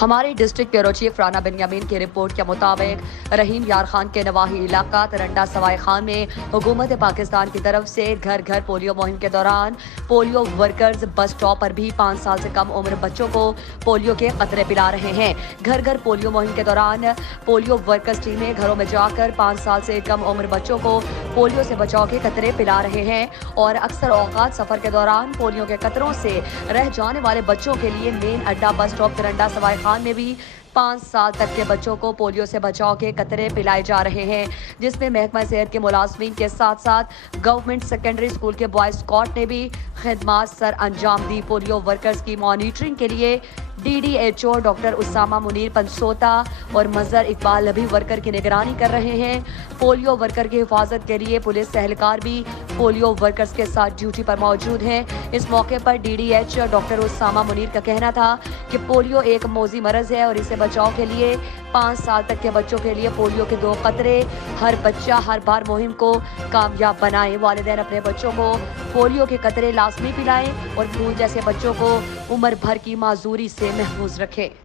ہمارے district bureau chief Rana Binyamin کی report کے مطابق رحیم یار خان کے نواحی علاقہ ترنڈا سوائے خان میں حکومت پاکستان کی طرف سے گھر گھر پولیو مہم کے دوران پولیو ورکرز بس سٹاپ پر بھی 5 سال سے کم عمر بچوں کو پولیو کے قطرے پلا رہے ہیں۔ گھر گھر پولیو مہم کے دوران پولیو ورکرز ٹیمیں گھروں میں جا کر 5 سال سے کم عمر بچوں کو پولیو سے بچاؤ کے قطرے پلا رہے ہیں اور اکثر اوقات سفر کے دوران پولیو کے قطروں سے رہ جانے والے بچوں کے لیے مین اڈا بس سٹاپ ترنڈا سوائے خان میں بھی 5 سال تک کے بچوں کو پولیو سے بچاؤ کے قطرے پلائے جا رہے ہیں، جس میں محکمہ صحت کے ملازمین کے ساتھ ساتھ گورنمنٹ سیکنڈری اسکول کے بوائز اسکواڈ نے بھی خدمات سر انجام دی۔ پولیو ورکرز کی مانیٹرنگ کے لیے DDHO ڈاکٹر اسامہ منیر پنسوتا اور مظہر اقبال لبھی ورکر کی نگرانی کر رہے ہیں۔ پولیو ورکر کی حفاظت کے لیے پولیس اہلکار بھی پولیو ورکرز کے ساتھ ڈیوٹی پر موجود ہیں۔ اس موقع پر DDH ڈاکٹر اسامہ منیر کا کہنا تھا کہ پولیو ایک موذی مرض ہے اور اسے بچاؤ کے لیے 5 سال تک کے بچوں کے لیے پولیو کے 2 قطرے ہر بچہ ہر بار مہم کو کامیاب بنائے۔ والدین اپنے بچوں کو پولیو کے قطرے لازمی پلائیں اور پھول جیسے بچوں کو عمر بھر کی معذوری سے محفوظ رکھیں۔